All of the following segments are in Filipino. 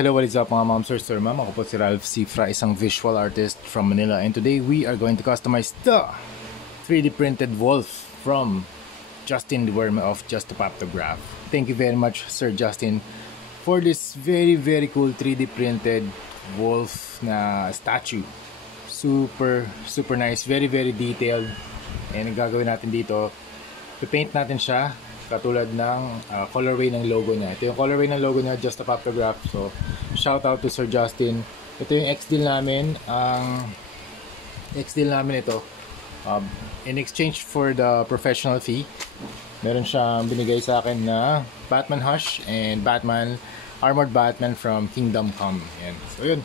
Hello, what is up mga ma'am, sir, ma'am? Ako po si Ralph Cifra, isang visual artist from Manila. And today we are going to customize the 3D printed wolf from Justin Duerme of Just a Paptograph. Thank you very much, Sir Justin, for this very cool 3D printed wolf na statue. Super nice, very detailed. And ang gagawin natin dito, paint natin siya katulad ng colorway ng logo niya. Ito yung colorway ng logo niya, Just a Paptograph. So, shout out to Sir Justin. Ito yung ex-deal namin. Ang ex-deal namin ito. In exchange for the professional fee, meron siyang binigay sa akin na Batman Hush and Armored Batman from Kingdom Come. Yan. So, yun.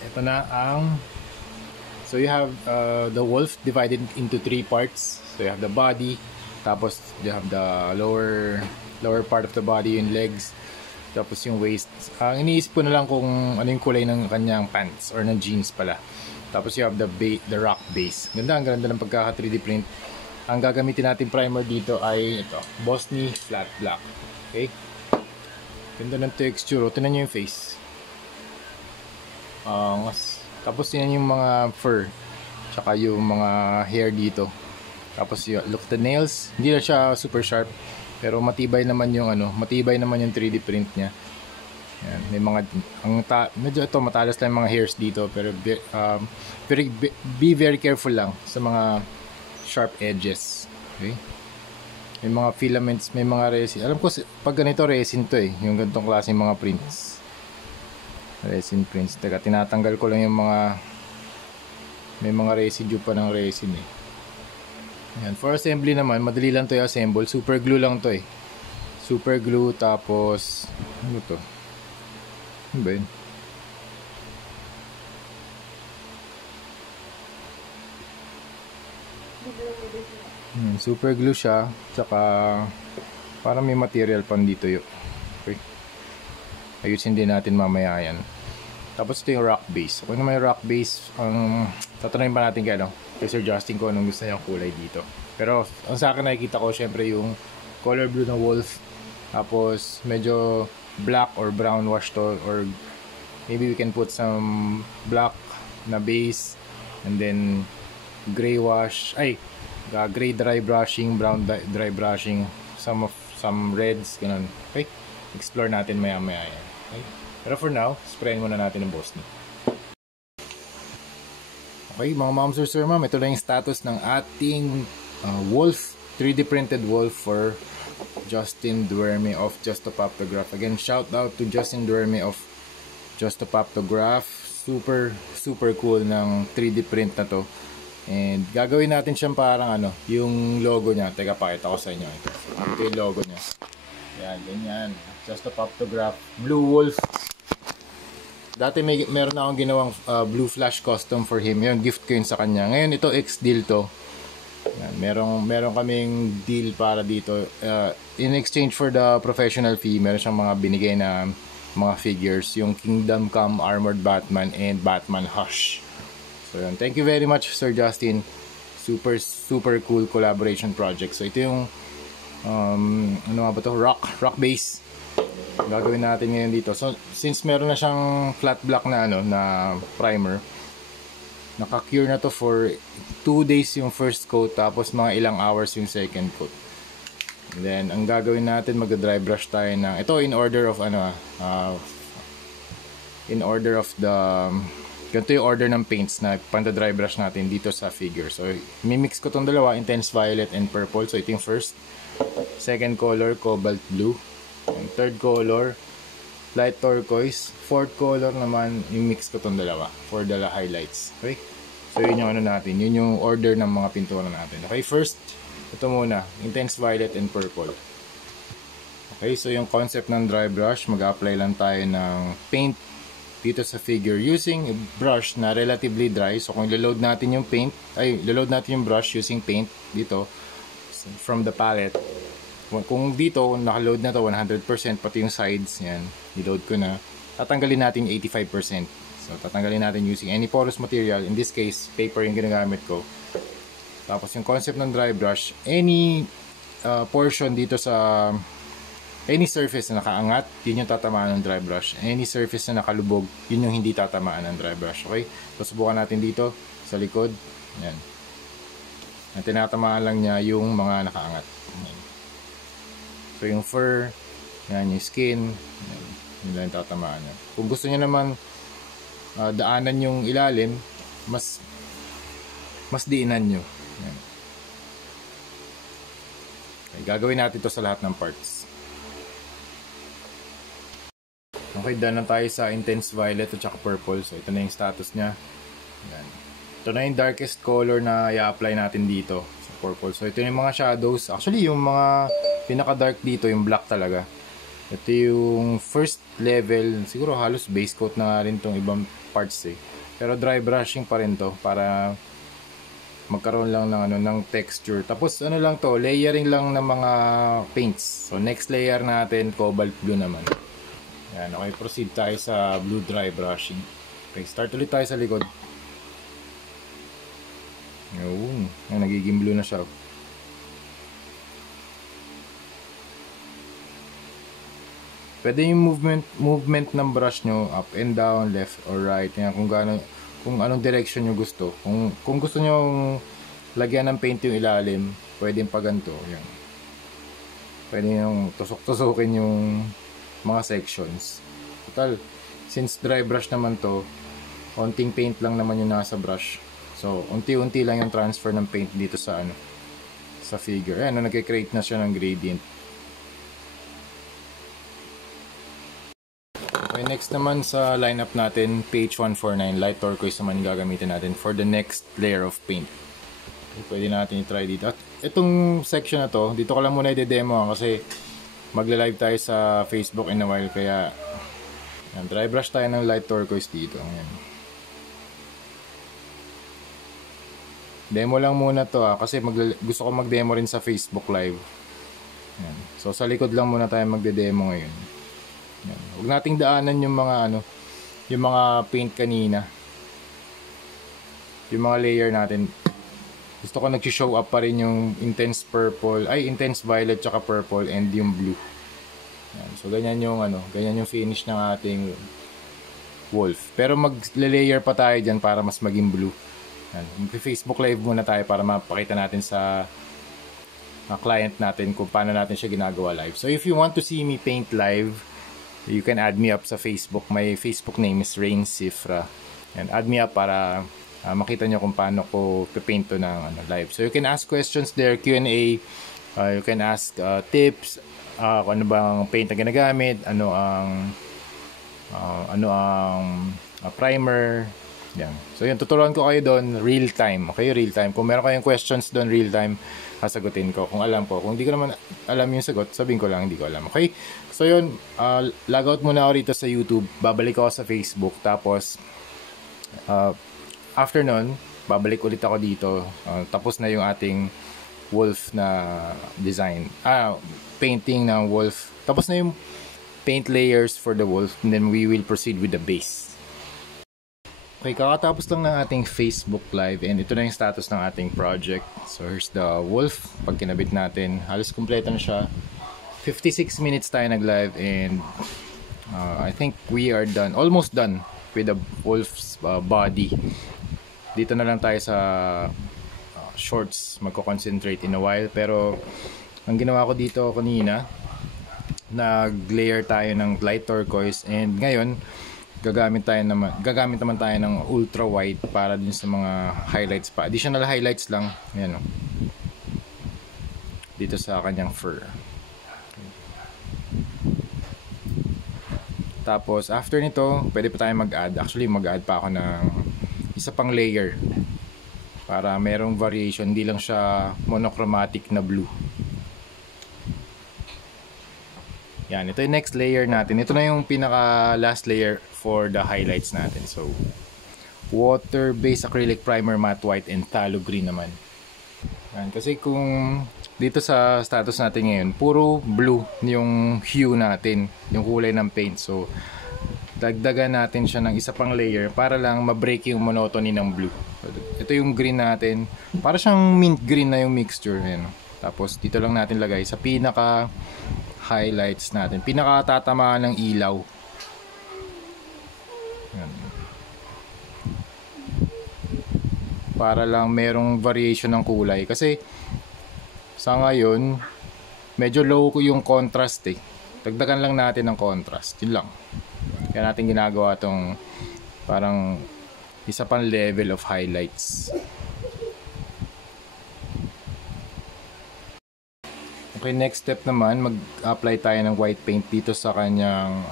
Ito na ang... So, you have the wolf divided into 3 parts. So, you have the body, tapos you have the lower part of the body, yung legs, tapos yung waist. Ang iniisip ko na lang kung ano yung kulay ng kanyang pants or ng jeans pala. Tapos you have the rock base. Ang ganda ng pagkaka 3D print. Ang gagamitin natin primer dito ay ito, Bosny Flat Black. Okay? Ganda ng texture. Tingnan nyo yung face. Tapos tingnan yung mga fur, tsaka yung mga hair dito. Tapos look the nails, hindi na siya super sharp, pero matibay naman yung 3D print niya. Yan, may mga medyo ito matalas lang yung mga hairs dito, pero be very careful lang sa mga sharp edges. Okay? May mga filaments, may mga resin. Alam ko pag ganito resin to yung ganitong klaseng mga prints. Resin prints. Teka, tinatanggal ko lang yung may mga residue pa ng resin Ayan, for assembly naman, madali lang to i-assemble. Super glue lang to Super glue, tapos ano to? Ano ba yun? Super glue siya, tsaka parang may material pang dito Okay. Ayusin din natin mamaya yan. Tapos ito yung rock base. Kung naman yung rock base, tatanungin pa natin kay Sir Justin ko anong gusto niyang kulay dito. Pero ang sa akin nakikita ko syempre yung color blue na wolf, tapos medyo black or brown wash to, or maybe we can put some black na base and then gray wash, gray dry brushing, brown dry brushing, some reds, ganun. Okay, explore natin maya yan. Okay? Pero for now, sprayin muna natin ng Bosny. Okay, mga moms or sir ma'am, ito lang yung status ng ating wolf, 3D printed wolf for Justin Duerme of Just a Paptograph. Again, shout out to Justin Duerme of Just a Paptograph. Super cool ng 3D print na to. And gagawin natin siyang parang yung logo niya. Teka, pakita ko sa inyo. Ito yung logo niya. Yan, ganyan. Just a Paptograph. Blue wolf. Dati meron akong ginawang blue flash custom for him. Yun, gift ko yun sa kanya. Ngayon, ito ex-deal to. Yan, meron kaming deal para dito. In exchange for the professional fee, meron siyang mga binigay na mga figures. Yung Kingdom Come, Armored Batman, and Batman Hush. So yun, thank you very much, Sir Justin. Super cool collaboration project. So ito yung ano nga ba to? Rock base. Gagawin natin ngayon dito. So since meron na siyang flat black na na primer, naka-cure na to for 2 days yung first coat, tapos mga ilang hours yung second coat. And then ang gagawin natin, mag-dry brush tayo ng ito in order of ganito yung order ng paints na panda-dry brush natin dito sa figure. So mimix ko tong dalawa, intense violet and purple. So ito yung first. Second color, cobalt blue. And third color, light turquoise. Fourth color naman, yung mix ko tong dalawa for the highlights. Okay? So yun yung natin. Yun yung order ng mga pintura natin. Okay, first, ito muna. Intense violet and purple. Okay, so yung concept ng dry brush, mag-apply lang tayo ng paint dito sa figure using a brush na relatively dry. So kung load natin yung brush using paint dito from the palette. Kung dito, naka-load na to 100%, pati yung sides, yan, i-load ko na. Tatanggalin natin 85%. So, tatanggalin natin using any porous material. In this case, paper yung ginagamit ko. Tapos, yung concept ng dry brush, any portion dito sa Any surface na nakaangat, yun yung tatamaan ng dry brush. Any surface na nakalubog, yun yung hindi tatamaan ng dry brush. Okay? So, subukan natin dito sa likod. Yan. Ang tinatamaan lang niya yung mga nakaangat. Yan. So, yung fur, yan, yung skin, yan, yun lang yung tatamaan niya. Kung gusto niya naman daanan yung ilalim, mas diinan nyo. Yan. Okay, gagawin natin ito sa lahat ng parts. Okay, done na tayo sa intense violet at saka purple. So, ito na yung status niya. Yan. Ito na yung darkest color na i-apply natin dito sa purple. So, ito yung mga shadows. Actually, yung mga pinaka-dark dito, yung black talaga. Ito yung first level. Siguro halos base coat na rin itong ibang parts eh. Pero dry brushing pa rin to para magkaroon lang ng ng texture. Tapos ano lang to, layering lang ng mga paints. So next layer natin, cobalt blue naman. Yan, okay, proceed tayo sa blue dry brushing. Okay, start ulit tayo sa likod. Yun, nagiging blue na siya. Pwede yung movement ng brush nyo, up and down, left or right. Yan, kung anong direction nyo gusto. Kung gusto nyo lagyan ng paint yung ilalim, pwedeng pa ganito. Yan. Pwede yung tusok-tusokin yung mga sections. Total, since dry brush naman to, konting paint lang naman yung nasa brush. So, unti-unti lang yung transfer ng paint dito sa sa figure. Ayan, nagke-create na siya ng gradient. Okay, next naman sa lineup natin, PH149 light turquoise naman gagamitin natin for the next layer of paint. Okay, pwede natin i-try dito. At itong section na to, dito ko lang muna i-demo kasi magla-live tayo sa Facebook in a while, kaya yan, dry brush tayo ng light turquoise dito. Yan. Demo lang muna to kasi gusto ko mag-demo rin sa Facebook live. Yan. So sa likod lang muna tayo magde-demo ngayon. Yan. Huwag nating daanan yung mga yung mga paint kanina. Yung mga layer natin. Gusto ko nag-show up pa rin yung intense purple, intense violet tsaka purple and yung blue. Yan. So ganyan yung ganyan yung finish ng ating wolf. Pero mag-layer pa tayo diyan para mas maging blue. Yan. Mag-Facebook live muna tayo para mapakita natin sa client natin kung paano natin siya ginagawa live. So if you want to see me paint live, you can add me up sa Facebook. My Facebook name is Rain Cifra. And add me up para makita nyo kung paano ko paint to ng live. So you can ask questions there, Q&A. You can ask tips, kung ano bang paint na ginagamit, ano ang primer. Yan. So yun, tuturuan ko kayo doon real time. Okay, real time. Kung meron kayong questions doon real time, sasagutin ko kung alam ko. Kung hindi ko naman alam yung sagot, sabihin ko lang hindi ko alam. Okay? So yun, log out muna ako rito sa YouTube. Babalik ako sa Facebook. Tapos after nun, babalik ulit ako dito. Tapos na yung ating wolf na design. Painting ng wolf. Tapos na yung paint layers for the wolf. And then we will proceed with the base. Okay, kakatapos lang ng ating Facebook live. And ito na yung status ng ating project. So here's the wolf. Pag kinabit natin, halos kompleto na siya. 56 minutes tayo nag-live. And I think we are done. Almost done with the wolf's body. Dito na lang tayo sa shorts, magko-concentrate in a while. Pero ang ginawa ko dito kanina, nag-layer tayo ng light turquoise, and ngayon gagamit naman tayo ng ultra white para din sa mga highlights pa. Additional highlights lang, ayan dito sa kanyang fur. Tapos after nito, pwede pa tayo mag-add. Actually, mag-add pa ako ng isa pang layer para merong variation, hindi lang siya monochromatic na blue. Yan, ito yung next layer natin. Ito na yung pinaka last layer for the highlights natin. So water based acrylic primer, matte white and phthalo green naman. Yan, kasi kung dito sa status natin ngayon, puro blue yung hue natin, yung kulay ng paint. So dagdagan natin siya ng isa pang layer para lang ma-break yung monotony ng blue. So, ito yung green natin. Para siyang mint green na yung mixture. Ayan. Tapos dito lang natin lagay sa pinaka highlights natin. Pinakatatamaan ng ilaw. Yan. Para lang merong variation ng kulay. Kasi sa ngayon, medyo low ko yung contrast eh. Dagdagan lang natin ng contrast. Yun lang. Kaya natin ginagawa tong parang isa pang level of highlights. Okay, next step naman, mag-apply tayo ng white paint dito sa kanyang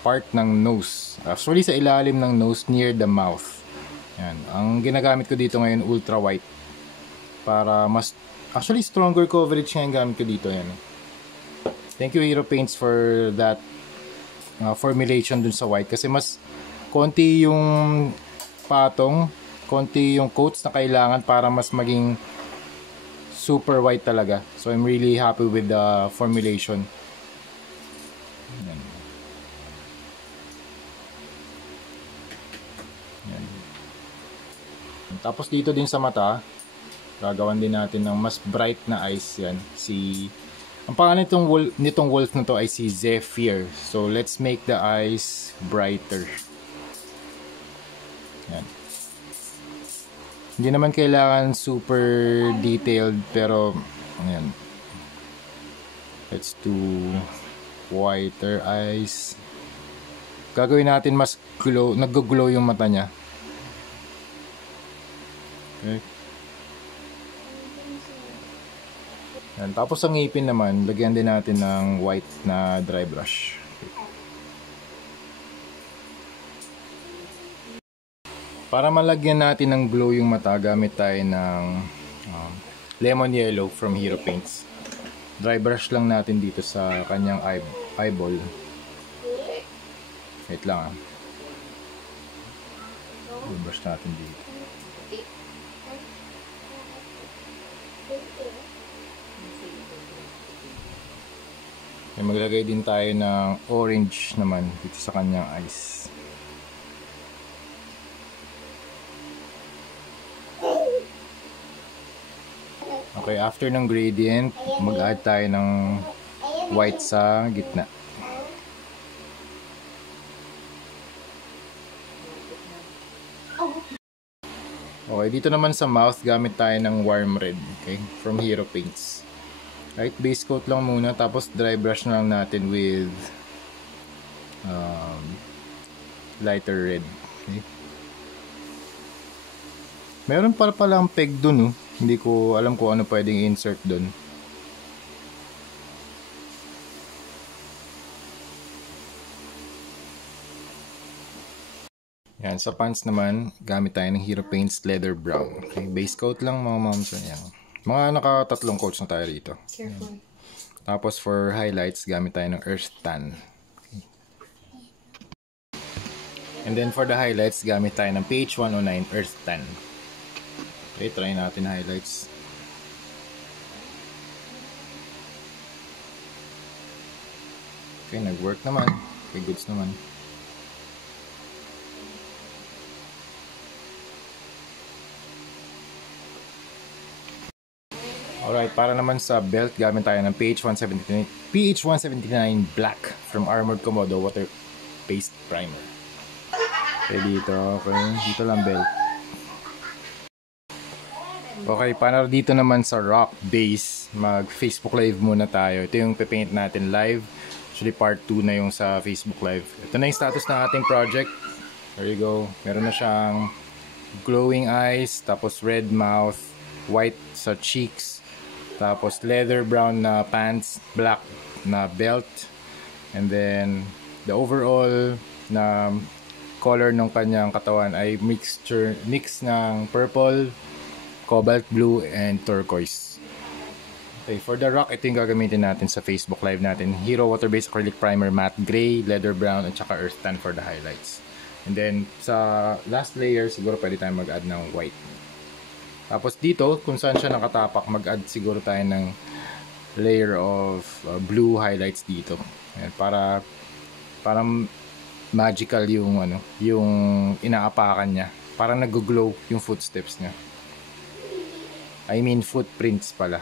part ng nose. Actually, sa ilalim ng nose near the mouth. Yan. Ang ginagamit ko dito ngayon, ultra white. Para mas, actually, stronger coverage nga yung gamit ko dito. Yan. Thank you, Hero Paints, for that formulation dun sa white. Kasi mas konti yung patong, konti yung coats na kailangan para mas maging super white talaga. So I'm really happy with the formulation. Yan. Yan. Tapos dito din sa mata, gagawan din natin ng mas bright na eyes. Yan. Ang pangalan nitong wolf na to ay si Zephyr. So let's make the eyes brighter. Yan. Hindi naman kailangan super detailed, pero ayan. Let's do whiter eyes. Gagawin natin mas glow, nag-glow yung mata niya. Okay. Yan. Tapos ang ngipin naman, lagyan din natin ng white na dry brush. Para malagyan natin ng glow yung mata, gamit tayo ng lemon yellow from Hero Paints. Dry brush lang natin dito sa kanyang eyeball. Wait lang ah. Dry brush natin dito. May maglagay din tayo ng orange naman dito sa kanyang eyes. Okay, after ng gradient, mag-add tayo ng white sa gitna. Okay, dito naman sa mouth, gamit tayo ng warm red, okay, from Hero Paints. Right, base coat lang muna, tapos dry brush na lang natin with lighter red. Okay. Meron palang peg dun, oh. Hindi ko alam kung ano pwedeng insert dun. Yan, sa pants naman, gamit tayo ng Hero Paints Leather Brown. Okay, base coat lang mga moms. Yan. Mga nakatatlong coats na tayo dito. Careful. Tapos for highlights, gamit tayo ng Earth Tan. Okay. And then for the highlights, gamit tayo ng PH 109 Earth Tan. Okay, try natin highlights. Okay, nag-work naman. Okay, goods naman. Alright, para naman sa belt, gamit tayo ng PH 179 Black from Armored Komodo Water Paste Primer. Okay, dito lang belt. Okay, para dito naman sa rock base, mag Facebook live muna tayo. Ito yung paint natin live. Actually part 2 na yung sa Facebook live. Ito na yung status ng ating project. There you go. Meron na siyang glowing eyes, tapos red mouth, white sa cheeks, tapos leather brown na pants, black na belt, and then the overall na color ng kanyang katawan ay mix ng purple, cobalt blue, and turquoise. Okay, for the rock, ito yung gagamitin natin sa Facebook live natin. Hero Water Based Acrylic Primer Matte Gray, Leather Brown, at saka Earth Tan for the highlights. And then sa last layer, siguro pwede tayong mag-add ng white. Tapos dito, kung saan siya nakatapak, mag-add siguro tayo ng layer of blue highlights dito. Ayan, para magical yung yung inaapakan niya. Parang nag-glow yung footsteps niya. I mean footprints pala.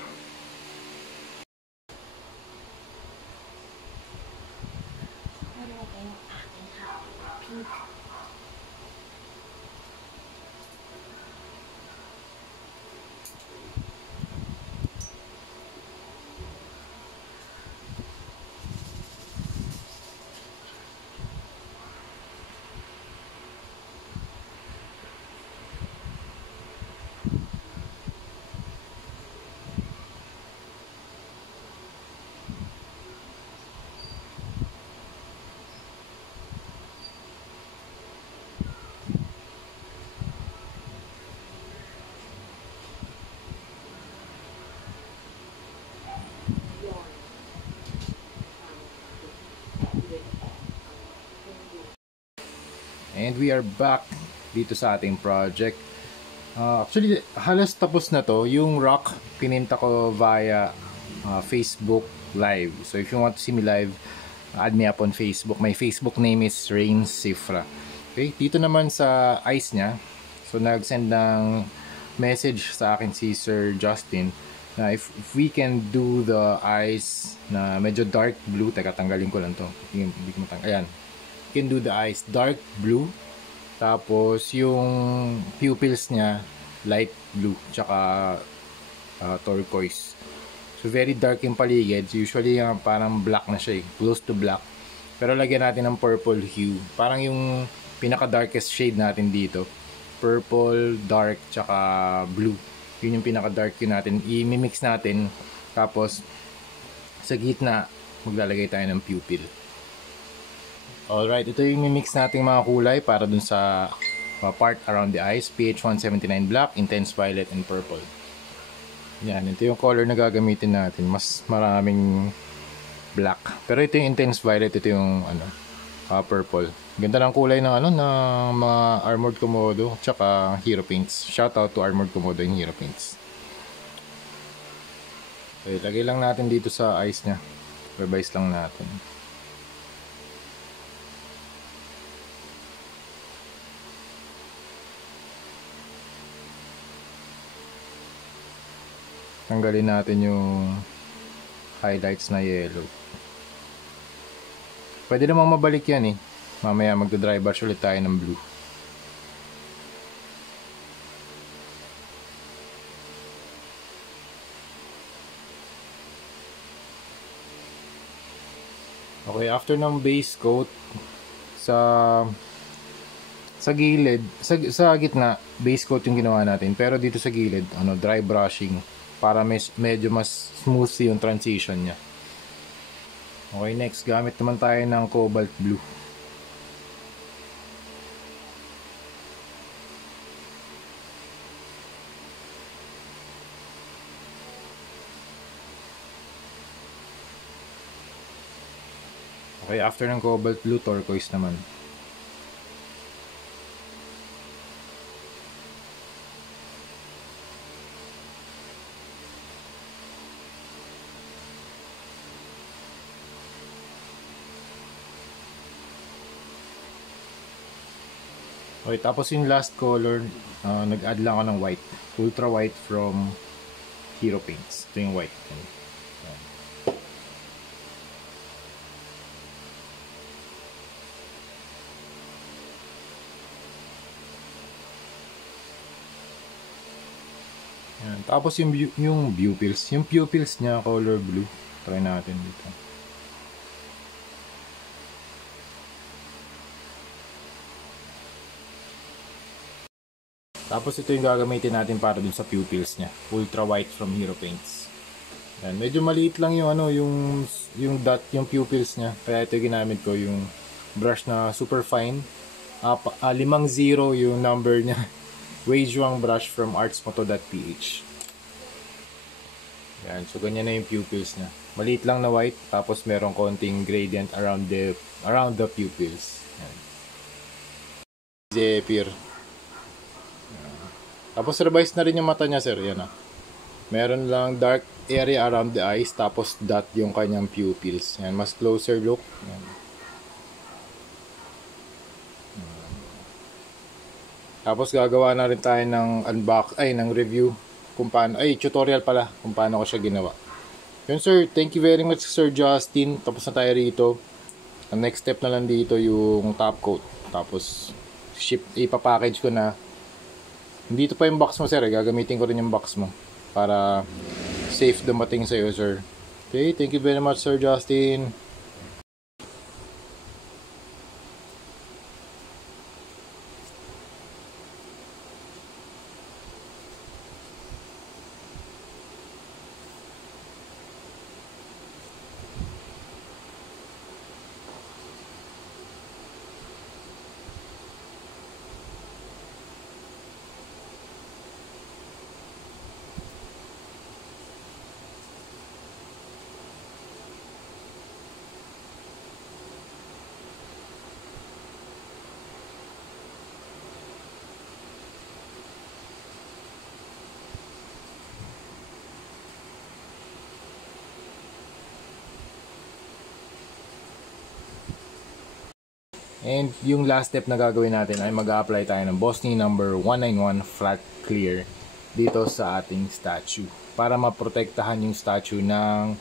And we are back dito sa ating project. Actually, halos tapos na to. Yung rock, pininta ko via Facebook Live. So if you want to see me live, add me up on Facebook. My Facebook name is Rain Cifra. Okay, dito naman sa ice niya. So nag-send ng message sa akin si Sir Justin na if we can do the ice na medyo dark blue. Teka, tanggalin ko lang to. Hindi ko matanggal. Ayan. Can do the eyes dark blue, tapos yung pupils niya light blue tsaka turquoise. So very dark yung paligid. Usually parang black na siya, close to black, pero lagyan natin ng purple hue. Parang yung pinaka darkest shade natin dito, purple, dark tsaka blue. Yun yung pinaka dark hue natin. I-mix natin, tapos sa gitna maglalagay tayo ng pupil. Alright, ito yung mix nating mga kulay para dun sa part around the eyes. PH 179 black, intense violet, and purple. Yan, ito yung color na gagamitin natin. Mas maraming black. Pero ito yung intense violet, ito yung purple. Ganda ng kulay ng ng mga Armored Komodo tsaka Hero Paints. Shout out to Armored Komodo and Hero Paints. Okay, lagay lang natin dito sa eyes niya. Revise lang natin. Tanggalin natin yung highlights na yellow. Pwede namang mabalik yan eh. Mamaya magda-dry brush ulit tayo ng blue. Okay, after ng base coat sa gilid, sa gitna, base coat yung ginawa natin. Pero dito sa gilid, dry brushing para medyo mas smooth yung transition niya. Okay, next, gamit naman tayo ng cobalt blue. Okay, after ng cobalt blue, turquoise naman. Okay, tapos yung last color, nag-add lang ako ng white. Ultra white from Hero Paints. Ito yung white. Yan. Tapos yung pupils. Yung pupils niya, color blue. Try natin dito. Tapos ito yung gagamitin natin para dun sa pupils niya. Ultra white from Hero Paints. Yan. Medyo maliit lang yung yung dot, yung pupils niya. Kaya ito ginamit ko, yung brush na super fine. 50 yung number niya. Weijuang brush from artsmoto.ph. Yan. So ganyan na yung pupils niya. Maliit lang na white. Tapos merong konting gradient around the pupils. Yan. Zephyr. Tapos revise na rin yung mata niya, sir. Yan. Meron lang dark area around the eyes, tapos dot yung kanyang pupils. Yan, mas closer look. Yan. Tapos gagawa na rin tayo ng ng review kung paano, tutorial pala kung paano ko siya ginawa. Yun, sir. Thank you very much, Sir Justin. Tapos na tayo rito. Ang next step na lang dito yung top coat. Tapos ipapackage ko na. Dito pa yung box mo, sir. Gagamitin ko rin yung box mo para safe dumating sa iyo, sir. Okay, thank you very much, Sir Justin. And yung last step na gagawin natin ay mag-a-apply tayo ng Bossni number 191 flat clear dito sa ating statue para maprotektahan yung statue ng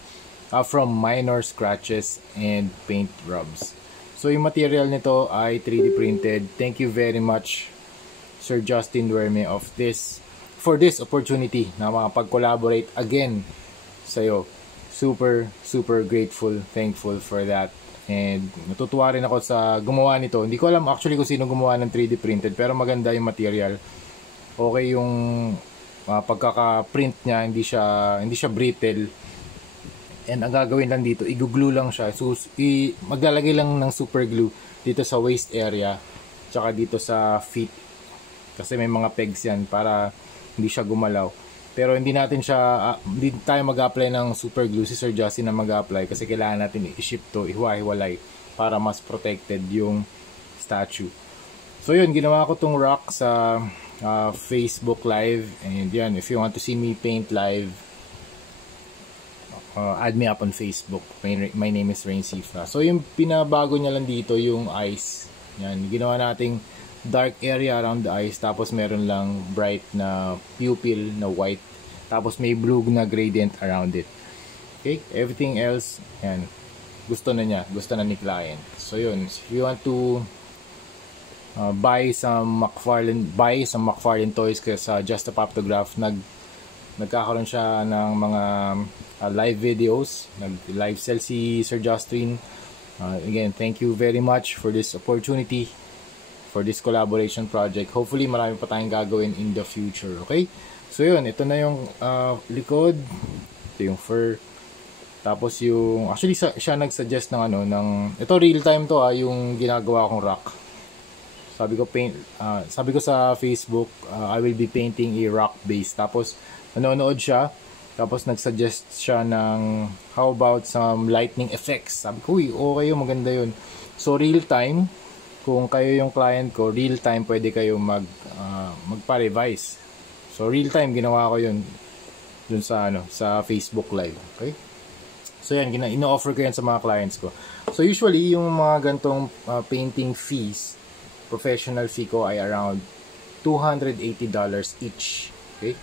from minor scratches and paint rubs. So yung material nito ay 3D printed. Thank you very much, Sir Justin Duerme, for this opportunity na makapag-collaborate again sa'yo. Super grateful, thankful for that. And natutuwa rin ako sa gumawa nito. Hindi ko alam actually kung sino gumawa ng 3D printed, pero maganda yung material. Okay yung pagkaka-print niya, hindi siya brittle. And ang gagawin lang dito, i-glue lang siya. So, maglalagay lang ng super glue dito sa waist area, tsaka dito sa feet. Kasi may mga pegs yan para hindi siya gumalaw. Pero hindi tayo mag-apply ng super glue. Si Sir Justin na mag-apply kasi kailangan natin i-ship to, ihiwa-hiwalay para mas protected yung statue. So yun, ginawa ko tong rock sa Facebook Live. And yan, if you want to see me paint live, add me up on Facebook. My name is Rain Sifra. So yung pinabago niya lang dito yung eyes. Yan, ginawa nating dark area around the eyes, tapos meron lang bright na pupil na white, tapos may blue na gradient around it. Okay, everything else yan, gusto na ni client. So yun, if you want to buy some McFarlane toys sa Just a Paptograph, nagkakaroon siya ng mga live videos, live sell si Sir Justin. Again, thank you very much for this opportunity, for this collaboration project. Hopefully marami pa tayong gagawin in the future. Okay, so yun, ito na yung likod, ito yung fur, tapos yung actually siya nagsuggest ng ito real time to, yung ginagawa kong rock. Sabi ko sa Facebook, I will be painting a rock base. Tapos nanonood siya, tapos nagsuggest siya ng how about some lightning effects. Sabi ko, okay yun, maganda yun. So real time, kung kayo yung client ko, real time pwede kayo magpa-revise. So real time ginawa ko yun dun sa Facebook Live. Okay? So yan, ino-offer ko yan sa mga clients ko. So usually yung mga gantong painting fees, professional fee ko ay around $280 each. Okay?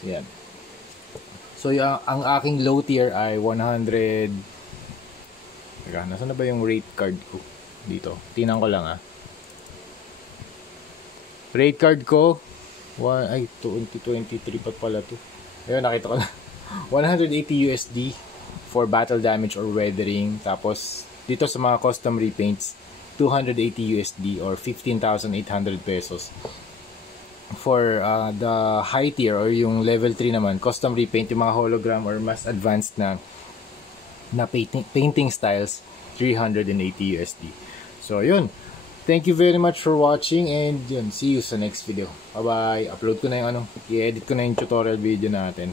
So yan. So ang aking low tier ay 100. Teka, nasaan na ba yung rate card ko? Dito, tinan ko lang rate card ko 2023 pa pala to. Ayun, nakita ko na. 180 USD for battle damage or weathering. Tapos dito sa mga custom repaints, 280 USD or 15,800 pesos. For the high tier or yung level 3 naman, custom repaint, yung mga hologram or mas advanced na painting styles, 380 USD. So, yun. Thank you very much for watching, and yun, see you sa next video. Bye-bye. Upload ko na yung i-edit ko na yung tutorial video natin.